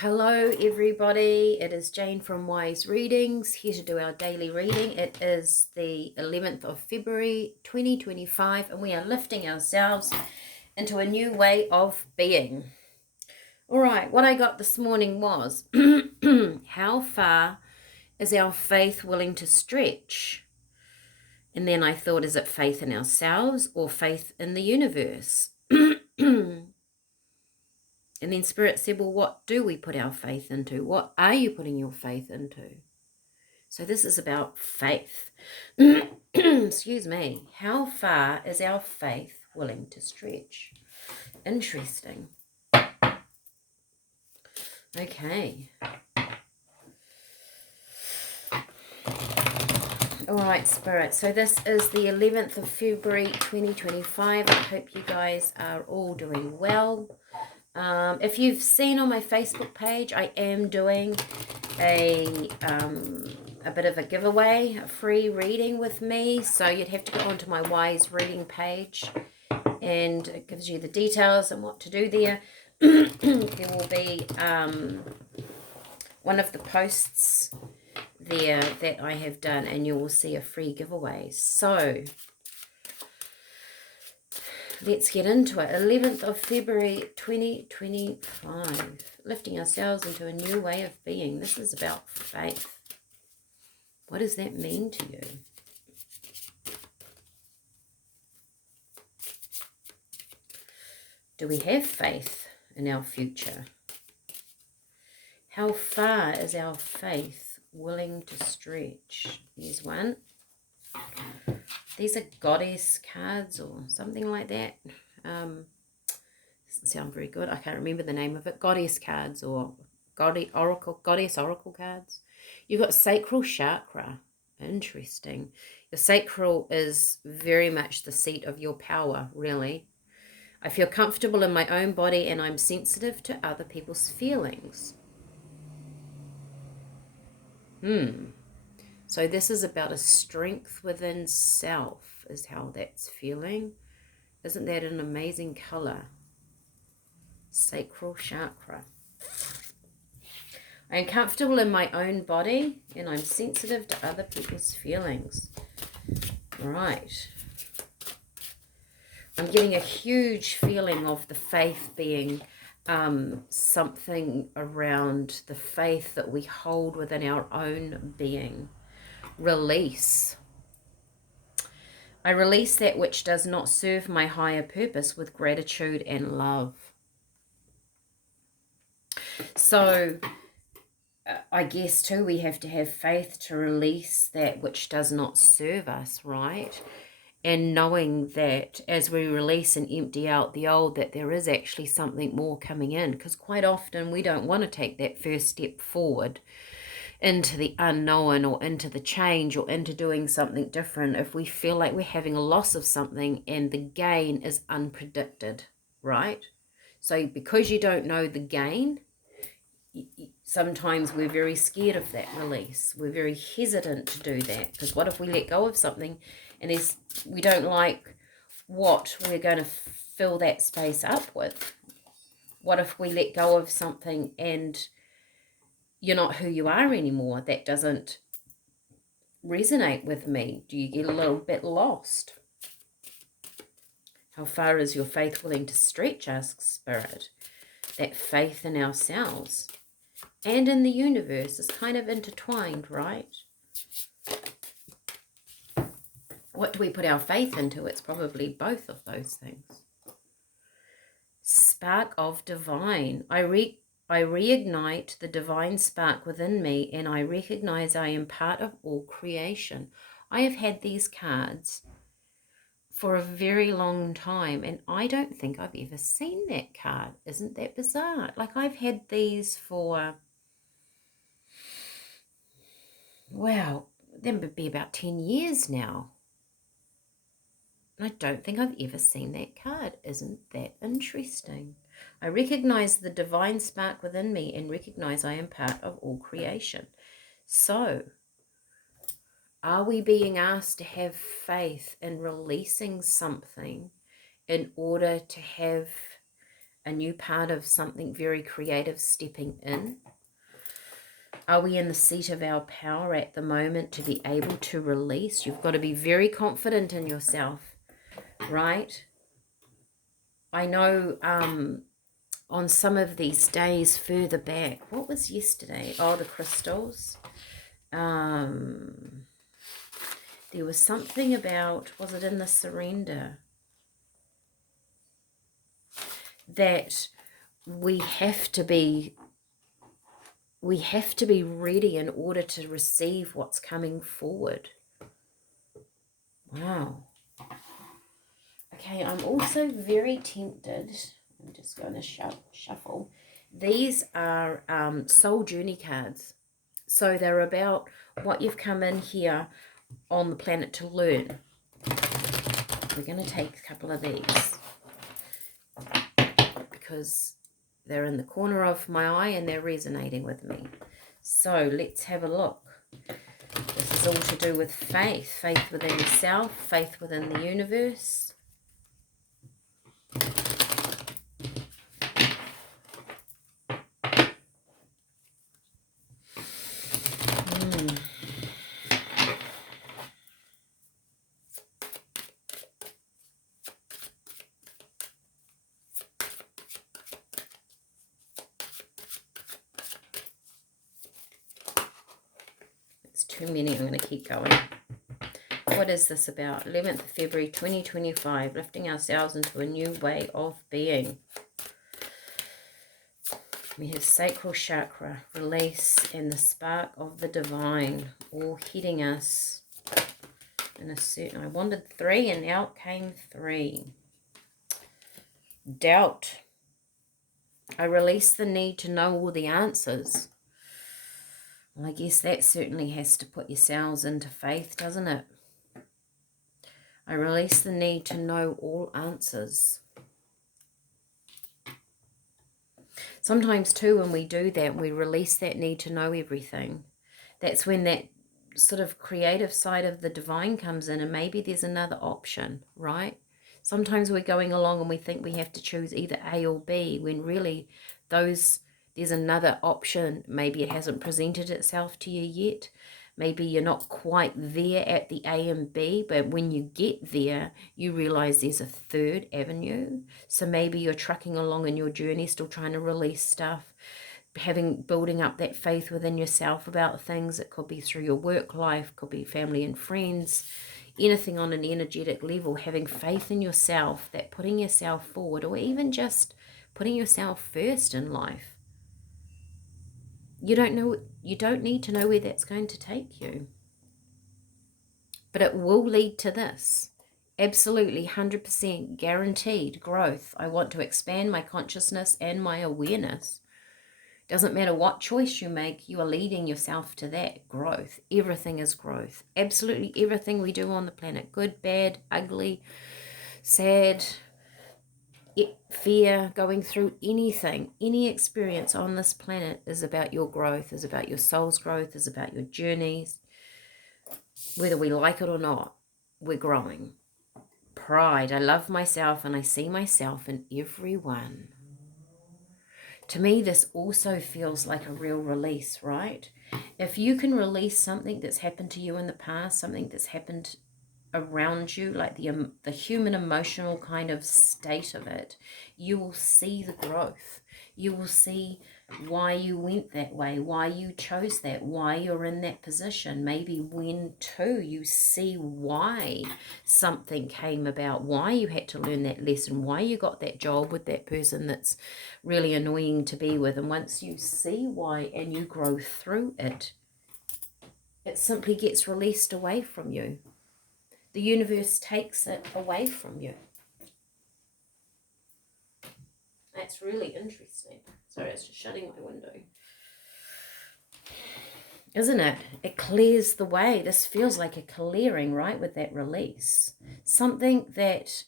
Hello everybody, it is Jane from Wise Readings, here to do our daily reading. It is the 11th of February 2025 and we are lifting ourselves into a new way of being. Alright, what I got this morning was, how far is our faith willing to stretch? And then I thought, is it faith in ourselves or faith in the universe? And then Spirit said, well, what do we put our faith into? What are you putting your faith into? So this is about faith. Excuse me. How far is our faith willing to stretch? Interesting. Okay. All right, Spirit. So this is the 11th of February 2025. I hope you guys are all doing well. If you've seen on my Facebook page, I am doing a bit of a giveaway, a free reading with me. So you'd have to go onto my Wise Reading page and it gives you the details and what to do there. There will be one of the posts there that I have done and you will see a free giveaway. So let's get into it. 11th of February 2025. Lifting ourselves into a new way of being. This is about faith. What does that mean to you? Do we have faith in our future? How far is our faith willing to stretch? Here's one. These are goddess cards or something like that. Doesn't sound very good. I can't remember the name of it. Goddess cards or goddess oracle cards. You've got sacral chakra. Interesting. Your sacral is very much the seat of your power, really. I feel comfortable in my own body and I'm sensitive to other people's feelings. So this is about a strength within self, is how that's feeling. Isn't that an amazing color? Sacral chakra. I am comfortable in my own body and I'm sensitive to other people's feelings. Right. I'm getting a huge feeling of the faith being something around the faith that we hold within our own being. Release. I release that which does not serve my higher purpose with gratitude and love. So I guess too we have to have faith to release that which does not serve us, right? And knowing that as we release and empty out the old, that there is actually something more coming in. Because quite often we don't want to take that first step forward into the unknown or into the change or into doing something different if we feel like we're having a loss of something and the gain is unpredicted, right? So because you don't know the gain, sometimes we're very scared of that release. We're very hesitant to do that because what if we let go of something and we don't like what we're going to fill that space up with? What if we let go of something and you're not who you are anymore? That doesn't resonate with me. Do you get a little bit lost? How far is your faith willing to stretch, asks Spirit? That faith in ourselves and in the universe is kind of intertwined, right? What do we put our faith into? It's probably both of those things. Spark of divine. I reignite the divine spark within me and I recognize I am part of all creation. I have had these cards for a very long time and I don't think I've ever seen that card. Isn't that bizarre? Like I've had these for, wow, that would be about 10 years now. I don't think I've ever seen that card. Isn't that interesting? I recognize the divine spark within me and recognize I am part of all creation. So, are we being asked to have faith in releasing something in order to have a new part of something very creative stepping in? Are we in the seat of our power at the moment to be able to release? You've got to be very confident in yourself, right? I know on some of these days further back, what was yesterday? Oh, the crystals. There was something about, was it in the surrender? That we have to be ready in order to receive what's coming forward. Wow. Okay, I'm also very tempted. I'm just going to shuffle. These are soul journey cards. So they're about what you've come in here on the planet to learn. We're going to take a couple of these because they're in the corner of my eye and they're resonating with me. So let's have a look. This is all to do with faith. Faith within yourself, faith within the universe. Too many. I'm going to keep going. What is this about? 11th of February 2025, lifting ourselves into a new way of being. We have sacral chakra, release, and the spark of the divine, all hitting us in a certain... I wanted 3 and out came 3. Doubt. I release the need to know all the answers. Well, I guess that certainly has to put yourselves into faith, doesn't it? I release the need to know all answers. Sometimes too, when we do that, we release that need to know everything. That's when that sort of creative side of the divine comes in, and maybe there's another option, right? Sometimes we're going along and we think we have to choose either A or B, when really there's another option. Maybe it hasn't presented itself to you yet. Maybe you're not quite there at the A and B, but when you get there, you realize there's a third avenue. So maybe you're trucking along in your journey, still trying to release stuff, building up that faith within yourself about things. It could be through your work life, could be family and friends, anything on an energetic level, having faith in yourself, that putting yourself forward, or even just putting yourself first in life. You don't need to know where that's going to take you. But it will lead to this. Absolutely 100% guaranteed growth. I want to expand my consciousness and my awareness. Doesn't matter what choice you make, you are leading yourself to that growth. Everything is growth. Absolutely everything we do on the planet. Good, bad, ugly, sad, fear, going through anything, any experience on this planet is about your growth, is about your soul's growth, is about your journeys. Whether we like it or not, we're growing. Pride. I love myself and I see myself in everyone. To me, this also feels like a real release, right? If you can release something that's happened to you in the past, something that's happened around you, like the human emotional kind of state of it, you will see the growth. You will see why you went that way, why you chose that, why you're in that position. Maybe when too you see why something came about, why you had to learn that lesson, why you got that job with that person that's really annoying to be with. And once you see why and you grow through it, it simply gets released away from you. The universe takes it away from you. That's really interesting. Sorry, it's just shutting my window. Isn't it? It clears the way. This feels like a clearing, right, with that release. Something that,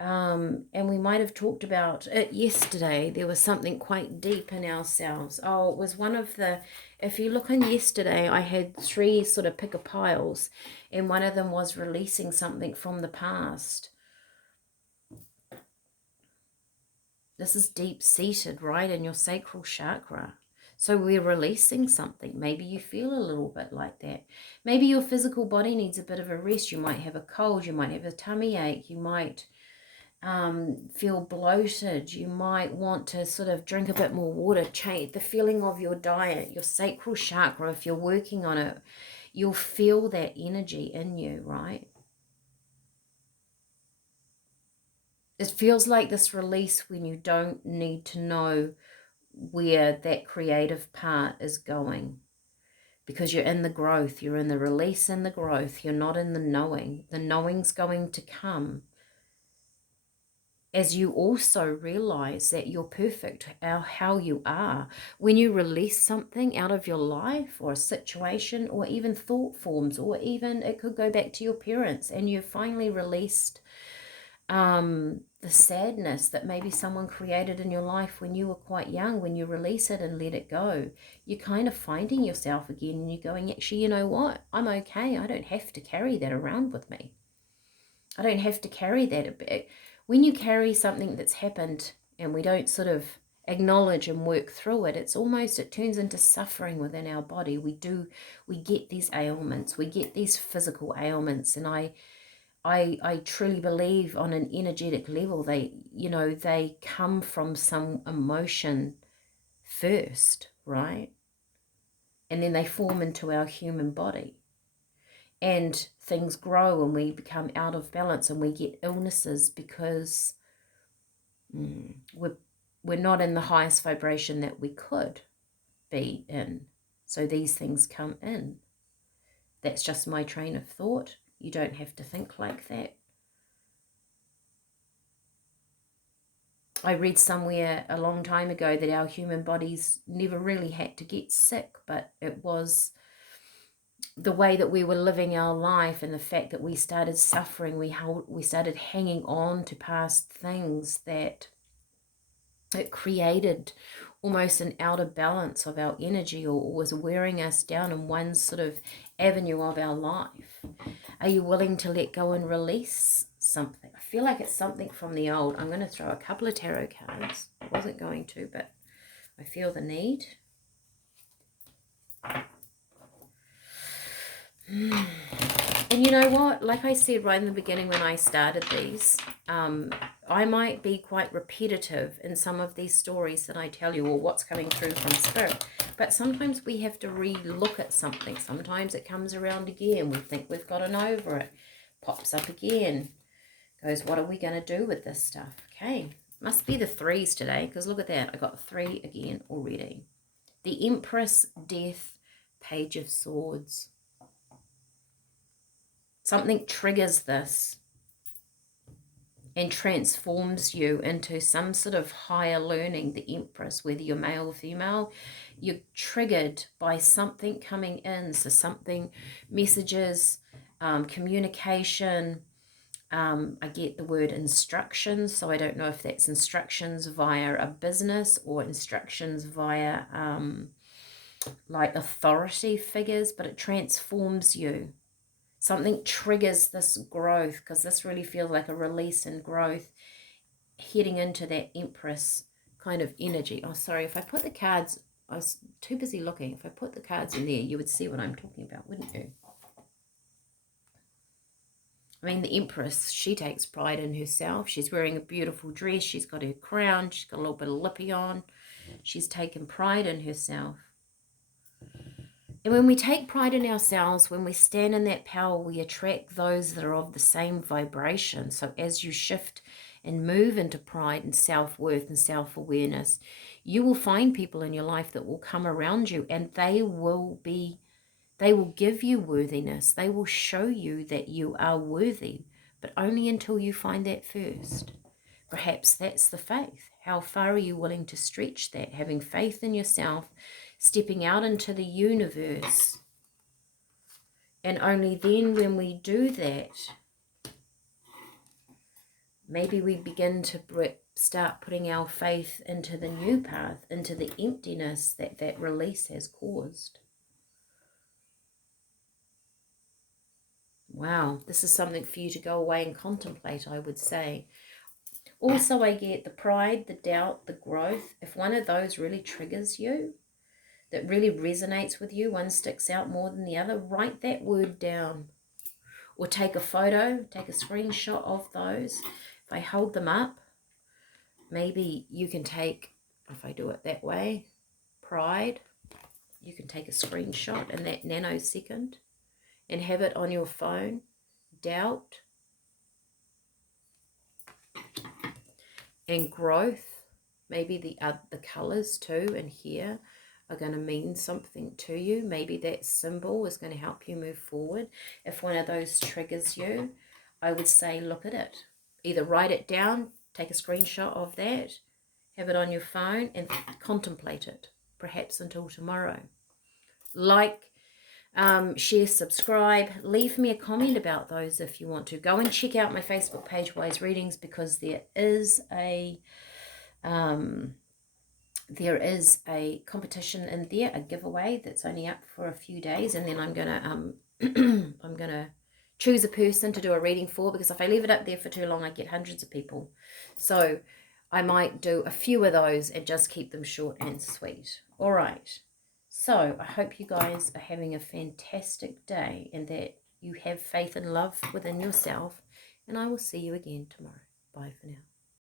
and we might have talked about it yesterday, there was something quite deep in ourselves. Oh, it was one of the, if you look on yesterday, I had 3 sort of picker piles, and one of them was releasing something from the past. This is deep-seated, right, in your sacral chakra. So we're releasing something. Maybe you feel a little bit like that. Maybe your physical body needs a bit of a rest. You might have a cold. You might have a tummy ache. You might feel bloated. You might want to sort of drink a bit more water. Change the feeling of your diet, your sacral chakra. If you're working on it, you'll feel that energy in you, right? It feels like this release when you don't need to know where that creative part is going, because you're in the growth, you're in the release and the growth. You're not in the knowing. The knowing's going to come as you also realize that you're perfect how you are. When you release something out of your life, or a situation, or even thought forms, or even it could go back to your parents, and you've finally released the sadness that maybe someone created in your life when you were quite young. When you release it and let it go, you're kind of finding yourself again, and you're going, actually, you know what? I'm okay. I don't have to carry that around with me. I don't have to carry that. When you carry something that's happened and we don't sort of acknowledge and work through it, it turns into suffering within our body. We get these ailments, we get these physical ailments, and I truly believe on an energetic level, they come from some emotion first, right? And then they form into our human body. And things grow and we become out of balance and we get illnesses because we're not in the highest vibration that we could be in. So these things come in. That's just my train of thought. You don't have to think like that. I read somewhere a long time ago that our human bodies never really had to get sick, but it was the way that we were living our life and the fact that we started suffering, we started hanging on to past things, that it created almost an outer balance of our energy, or was wearing us down in one sort of avenue of our life. Are you willing to let go and release something? I feel like it's something from the old. I'm going to throw a couple of tarot cards. I wasn't going to, but I feel the need. And you know what? Like I said right in the beginning when I started these, I might be quite repetitive in some of these stories that I tell you, or what's coming through from Spirit. But sometimes we have to re-look at something. Sometimes it comes around again. We think we've gotten over it. Pops up again. Goes, what are we going to do with this stuff? Okay. Must be the threes today, because look at that. I got 3 again already. The Empress, Death, Page of Swords. Something triggers this and transforms you into some sort of higher learning. The Empress, whether you're male or female, you're triggered by something coming in. So something, messages, communication. I get the word instructions, so I don't know if that's instructions via a business or instructions via like authority figures, but it transforms you. Something triggers this growth, because this really feels like a release and growth, heading into that Empress kind of energy. Oh, sorry, if I put the cards, I was too busy looking. If I put the cards in there, you would see what I'm talking about, wouldn't you? I mean, the Empress, she takes pride in herself. She's wearing a beautiful dress. She's got her crown. She's got a little bit of lippy on. She's taken pride in herself. And when we take pride in ourselves, when we stand in that power, we attract those that are of the same vibration. So as you shift and move into pride and self-worth and self-awareness, you will find people in your life that will come around you, and they will give you worthiness. They will show you that you are worthy, but only until you find that first. Perhaps that's the faith. How far are you willing to stretch that? Having faith in yourself, stepping out into the universe. And only then, when we do that, maybe we begin to start putting our faith into the new path, into the emptiness that that release has caused. Wow, this is something for you to go away and contemplate, I would say. Also, I get the pride, the doubt, the growth. If one of those really triggers you, that really resonates with you, one sticks out more than the other, write that word down. Or take a photo, take a screenshot of those. If I hold them up, maybe you can take, if I do it that way, pride, you can take a screenshot in that nanosecond and have it on your phone. Doubt and growth, maybe the colors too in here are going to mean something to you. Maybe that symbol is going to help you move forward. If one of those triggers you, I would say look at it. Either write it down, take a screenshot of that, have it on your phone and contemplate it, perhaps until tomorrow. Like, share, subscribe, leave me a comment about those if you want to. Go and check out my Facebook page, Wise Readings, because there is a competition in there, a giveaway that's only up for a few days, and then I'm gonna I'm gonna choose a person to do a reading for, because if I leave it up there for too long I get hundreds of people. So I might do a few of those and just keep them short and sweet. All right, so I hope you guys are having a fantastic day and that you have faith and love within yourself, and I will see you again tomorrow. Bye for now.